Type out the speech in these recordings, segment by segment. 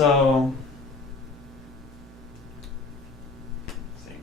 So, let's see.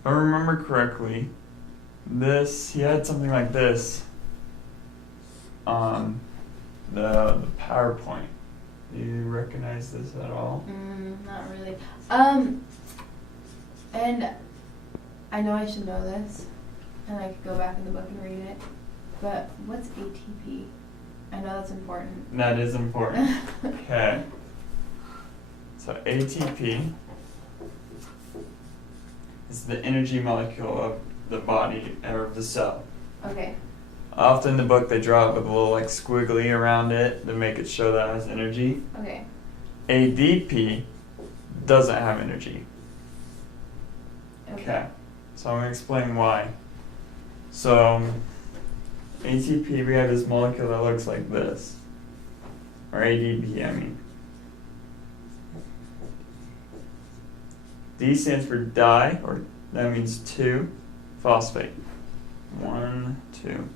If I remember correctly, he had something like this on the PowerPoint. Do you recognize this at all? Not really. And I know I should know this, and I could go back in the book and read it, but what's ATP? I know that's important. That is important. Okay. So ATP is the energy molecule of the body or of the cell. Okay. Often in the book they draw it with a little like squiggly around it to make it show that it has energy. Okay. ADP doesn't have energy. Okay. So I'm going to explain why. So ATP, we have this molecule that looks like this. Or ADP, I mean. D stands for di, or that means 2, phosphate. 1, 2.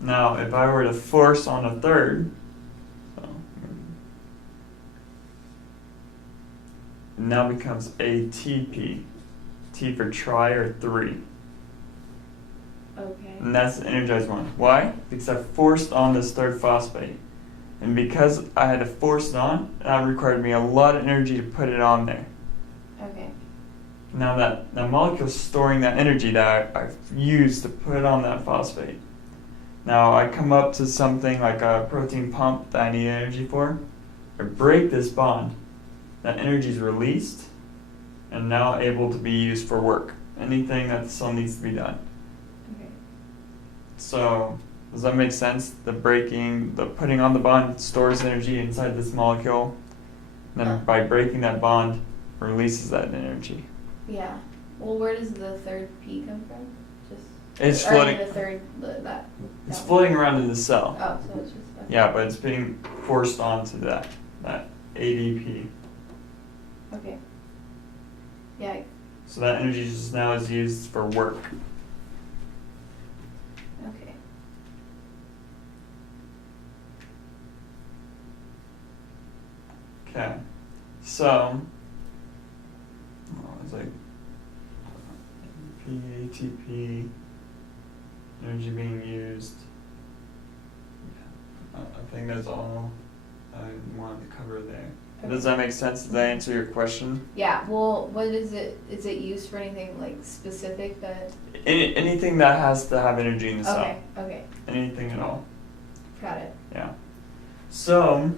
Now, if I were to force on a third, so it now becomes ATP. T for tri or 3. Okay. And that's the energized one. Why? Because I forced on this third phosphate. And because I had to force it on, that required me a lot of energy to put it on there. Okay. Now that molecule's storing that energy that I've used to put on that phosphate. Now I come up to something like a protein pump that I need energy for. I break this bond. That energy is released and now able to be used for work. Anything that the cell needs to be done. Okay. So, does that make sense? The putting on the bond stores energy inside this molecule. Then by breaking that bond, releases that energy. Yeah. Well, where does the third P come from? It's floating. The third, that. It's floating around in the cell. Oh, so it's just. Okay. Yeah, but it's being forced onto that ADP. Okay. Yeah. So that energy just now is used for work. Okay. Okay. So, it's like ATP, energy being used. I think that's all I wanted to cover there. Okay. Does that make sense? Did I answer your question? Yeah. Well, what is it? Is it used for anything like specific that? Anything that has to have energy in the cell. Okay. Okay. Anything at all. Got it. Yeah. So,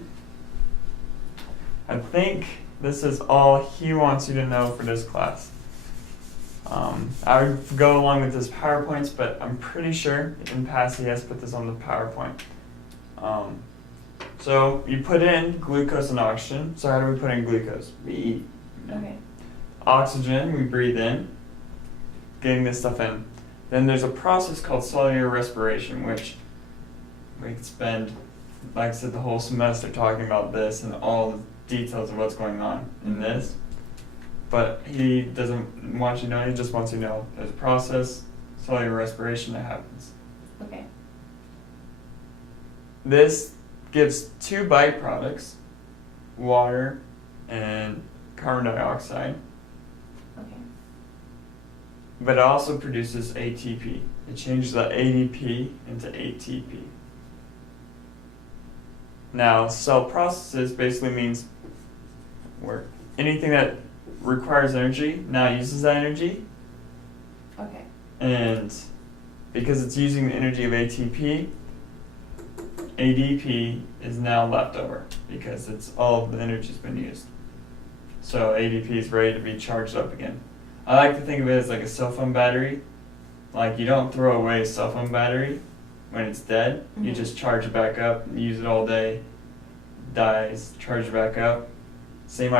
I think this is all he wants you to know for this class. I would go along with his PowerPoints, but I'm pretty sure in past he has put this on the PowerPoint. So you put in glucose and oxygen. So how do we put in glucose? We eat. Okay. Oxygen, we breathe in, getting this stuff in. Then there's a process called cellular respiration, which we could spend, like I said, the whole semester talking about this and all the details of what's going on in this. But he doesn't want you to know, he just wants you to know there's a process, cellular respiration that happens. Okay. This gives 2 byproducts, water and carbon dioxide. Okay. But it also produces ATP. It changes the ADP into ATP. Now, cell processes basically means where anything that requires energy now uses that energy. Okay. And because it's using the energy of ATP, ADP is now left over because it's all of the energy's been used. So ADP is ready to be charged up again. I like to think of it as like a cell phone battery. Like you don't throw away a cell phone battery when it's dead. You Mhm. just charge it back up, use it all day, dies, charge it back up. Same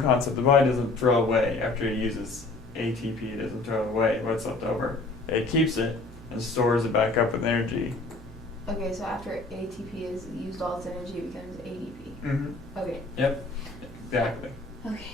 concept. The body doesn't throw away after it uses ATP. It doesn't throw away what's left over. It keeps it and stores it back up with energy. Okay, so after ATP is used all its energy, it becomes ADP. Mm-hmm. Okay. Yep. Exactly. Okay.